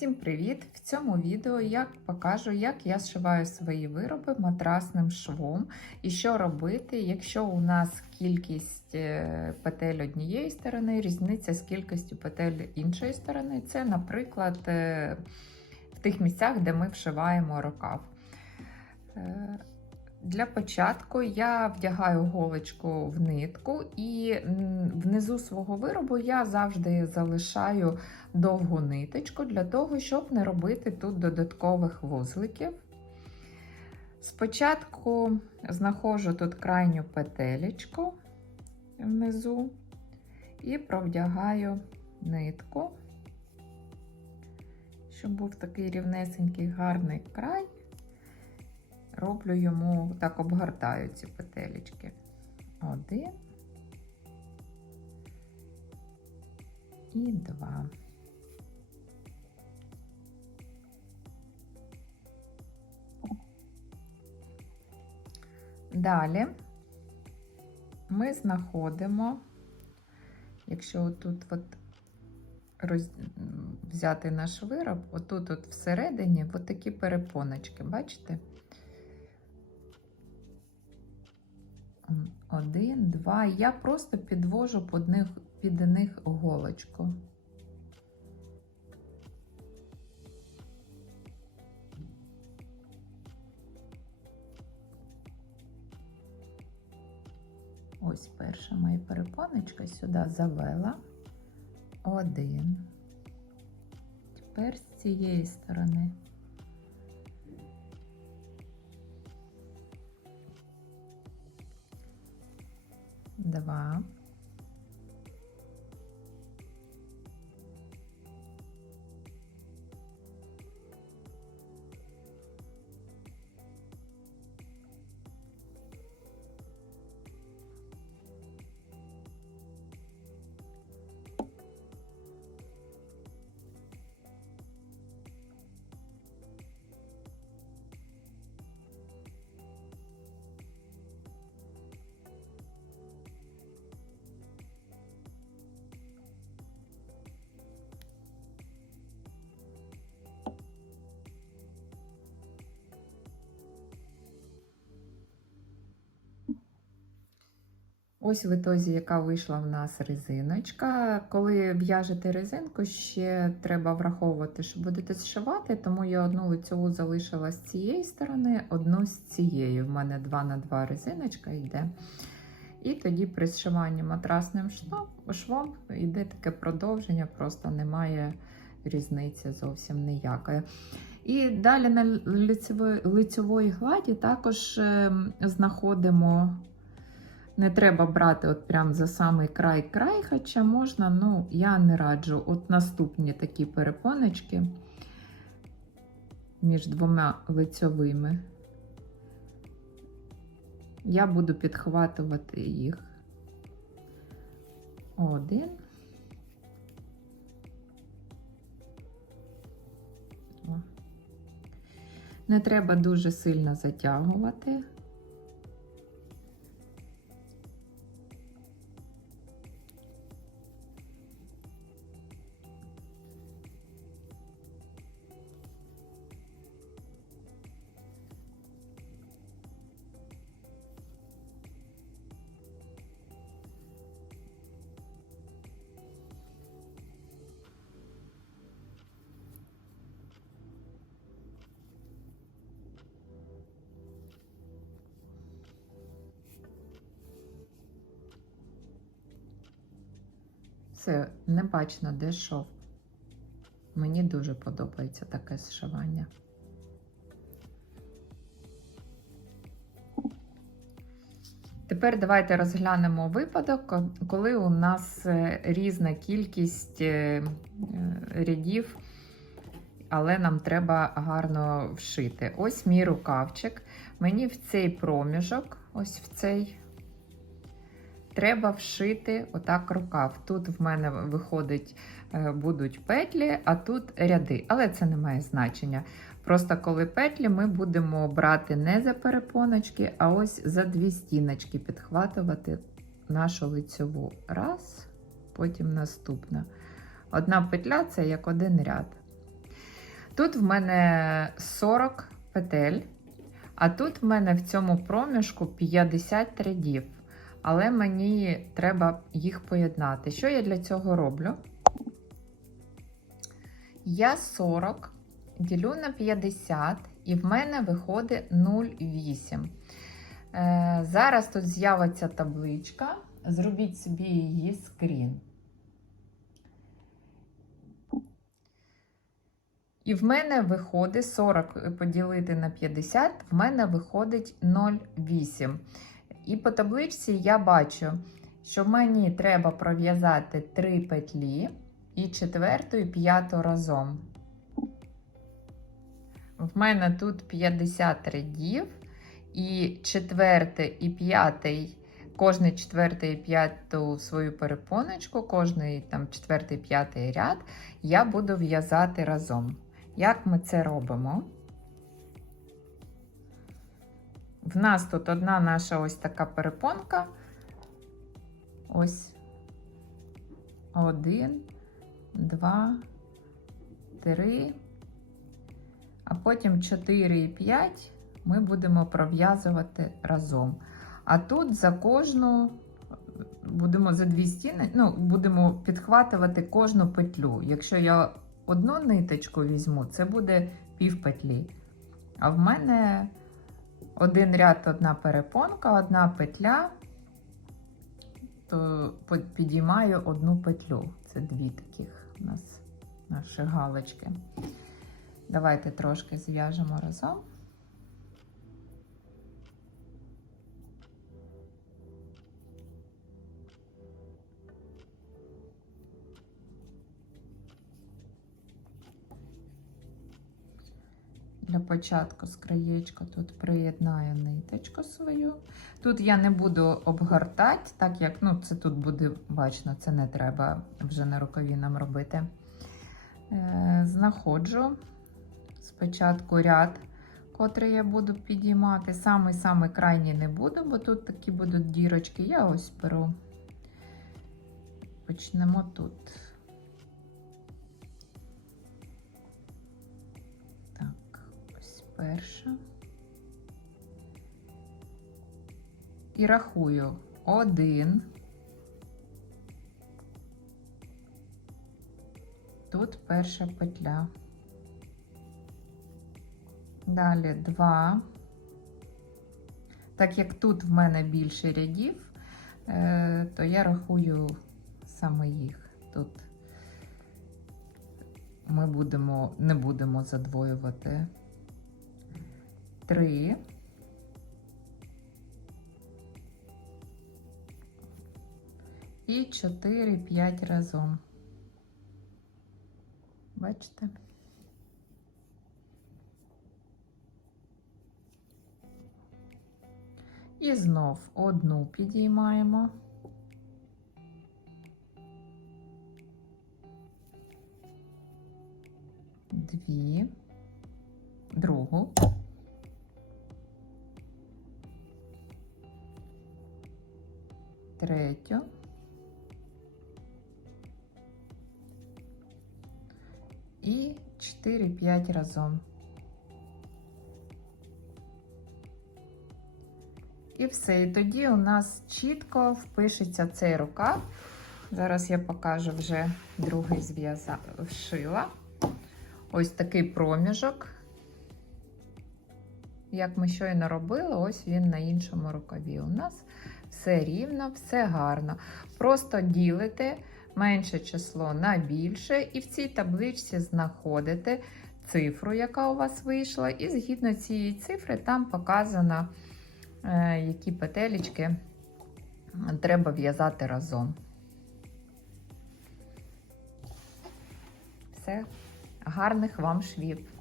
Всім привіт! В цьому відео я покажу, як я зшиваю свої вироби матрасним швом і що робити, якщо у нас кількість е, петель однієї сторони, різниця з кількістю петель іншої сторони. Це, наприклад, е, в тих місцях, де ми вшиваємо рукав. Е, Для початку я вдягаю голочку в нитку, і внизу свого виробу я завжди залишаю довгу ниточку для того, щоб не робити тут додаткових вузликів. Спочатку знаходжу тут крайню петелечку внизу і провдягаю нитку, щоб був такий рівнесенький гарний край. Роблю йому, так обгортаю ці петелечки. Один і два. Далі ми знаходимо, якщо тут от роз... взяти наш вироб, отут от всередині от такі перепоночки, бачите? Один, два. Я просто підвожу під них, під них голочку. Ось перша моя перепоночка сюди завела. Один. Тепер з цієї сторони. Два. Ось в ітозі, яка вийшла в нас резиночка. Коли в'яжете резинку, ще треба враховувати, що будете зшивати, тому я одну лицьову залишила з цієї сторони, одну з цієї. В мене 2 на 2 резиночка йде. І тоді при зшиванні матрасним швом йде таке продовження, просто немає різниці зовсім ніякої. І далі на лицевої, лицевої гладі також е, знаходимо. Не треба брати от прям за самий край-край, хоча можна, ну, я не раджу. От наступні такі перепоночки між двома лицьовими. Я буду підхватувати їх. Один. Не треба дуже сильно затягувати. Це не бачно, де шов. Мені дуже подобається таке зшивання. Тепер давайте розглянемо випадок, коли у нас е, різна кількість е, рядів, але нам треба гарно вшити. Ось мій рукавчик. Мені в цей проміжок, ось в цей треба вшити отак рукав. Тут в мене виходить, е, будуть петлі, а тут ряди, але це не має значення. Просто коли петлі, ми будемо брати не за перепоночки, а ось за дві стіночки підхватувати нашу лицьову. Раз, потім наступна. Одна петля це як один ряд. Тут в мене 40 петель, а тут в мене в цьому проміжку 50 рядів. Але мені треба їх поєднати. Що я для цього роблю? Я 40 ділю на 50, і в мене виходить 0,8. Е, зараз тут з'явиться табличка. Зробіть собі її скрін. І в мене виходить 40 поділити на 50, в мене виходить 0,8. І по табличці я бачу, що мені треба пров'язати 3 петлі і четверту і п'яту разом. В мене тут 50 рядів, і четвертий і п'ятий, кожний четвертий і п'яту свою перепоночку, кожний там четвертий п'ятий ряд я буду в'язати разом. Як ми це робимо? В нас тут одна наша ось така перепонка. Ось один, два, три, а потім 4 і 5 ми будемо пров'язувати разом. А тут за кожну будемо за дві стіни, ну, будемо підхватувати кожну петлю. Якщо я одну ниточку візьму, це буде пів петлі. А в мене один ряд, одна перепонка, одна петля, то підіймаю одну петлю. Це дві таких у нас наші галочки. Давайте трошки зв'яжемо разом. Для початку з краєчка тут приєднаю ниточку свою. Тут я не буду обгортати, так як ну, це тут буде бачно, це не треба вже на рукаві нам робити. Е, знаходжу спочатку ряд, котрий я буду підіймати. Самий-самий крайній не буду, бо тут такі будуть дірочки. Я ось беру. Почнемо тут. Перша. І рахую один. Тут перша петля. Далі два. Так як тут в мене більше рядів, е, то я рахую саме їх. Тут ми будемо, не будемо задвоювати три. І 4-5 разом. Бачите? І знов одну підіймаємо. Дві, другу. Третю. І 4-5 разом. І все. І тоді у нас чітко впишеться цей рукав. Зараз я покажу вже другий зв'язок вшила. Ось такий проміжок. Як ми щойно робили, ось він на іншому рукаві. У нас все рівно, все гарно. Просто ділите менше число на більше, і в цій табличці знаходите цифру, яка у вас вийшла, і згідно цієї цифри там показано. Е, які петелечки треба в'язати разом. Все, гарних вам швів!